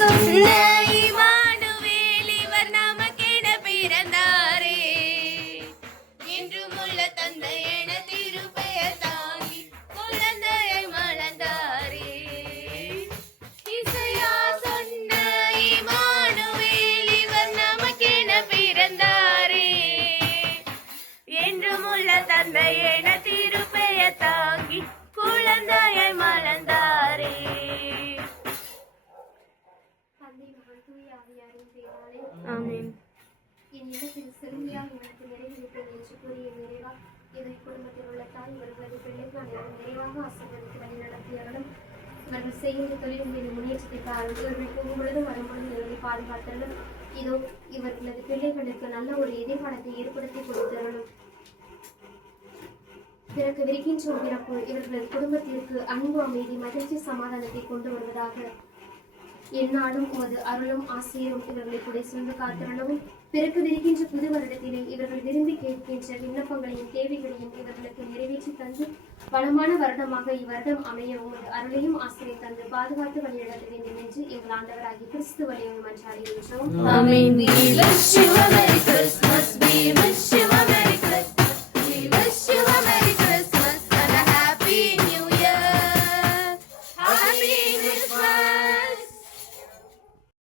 சொன்ன இமானுவேல் இவர் நமக்கென பிறந்தாரே. என்றும் உள்ள தந்தை என திருப்பெயர் தாங்கி குழந்தையை மலர்ந்தாரே. இசையா சொன்ன இமானுவேல் இவர் நமக்கென பிறந்தாரே. என்றும் உள்ள தந்தை என திருப்பெயர் தாங்கி குழந்தையை மலர்ந்தாரே. ஆமென். என் இடத்தில் சிறுமியாக எனக்கு நிறைவேற்றேன் என்று கூறிய நிறைவா இதை குடும்பத்தில் உள்ள தாய் இவர்களது பிள்ளைகள் அனைவரும் நிறைவாக ஆசீர்வதித்து வழி நடத்தியவர்களும் இவர்கள் செய்கின்ற தொழிலும் மீது முன்னேற்றத்திற்காக இவர்கள் போகும் பொழுதும் வரும் பொழுதும் இவர்களை பாதுகாத்தவர்களும் இதோ இவர்களது பிள்ளைகளுக்கு நல்ல ஒரு எதிர்காலத்தை ஏற்படுத்தி கொடுத்தவர்களும் பிறகு விரிக்கின்ற பிறப்பு இவர்களது குடும்பத்திற்கு அன்பு அமைதி மகிழ்ச்சி சமாதானத்தை கொண்டு வருவதாக. எந்நாளும் உமது அருளும் ஆசிரியரும் இவர்களை கூட சேர்ந்து காத்திரளவும் பிறகு விரிக்கின்ற புது வருடத்திலே இவர்கள் விரும்பி கேட்கின்ற விண்ணப்பங்களையும் தேவைகளையும் இவர்களுக்கு நிறைவேற்றி தந்து வளமான வருடமாக இவ்வருடம் அமைய உமது அருளையும் ஆசிரியை தந்து பாதுகாத்து வழிநடத்த வேண்டும் என்று எங்கள் ஆண்டவராகிய கிறிஸ்து வழியாக மன்றாடுகின்றோம். ஆமென். We wish you a Merry Christmas. We wish you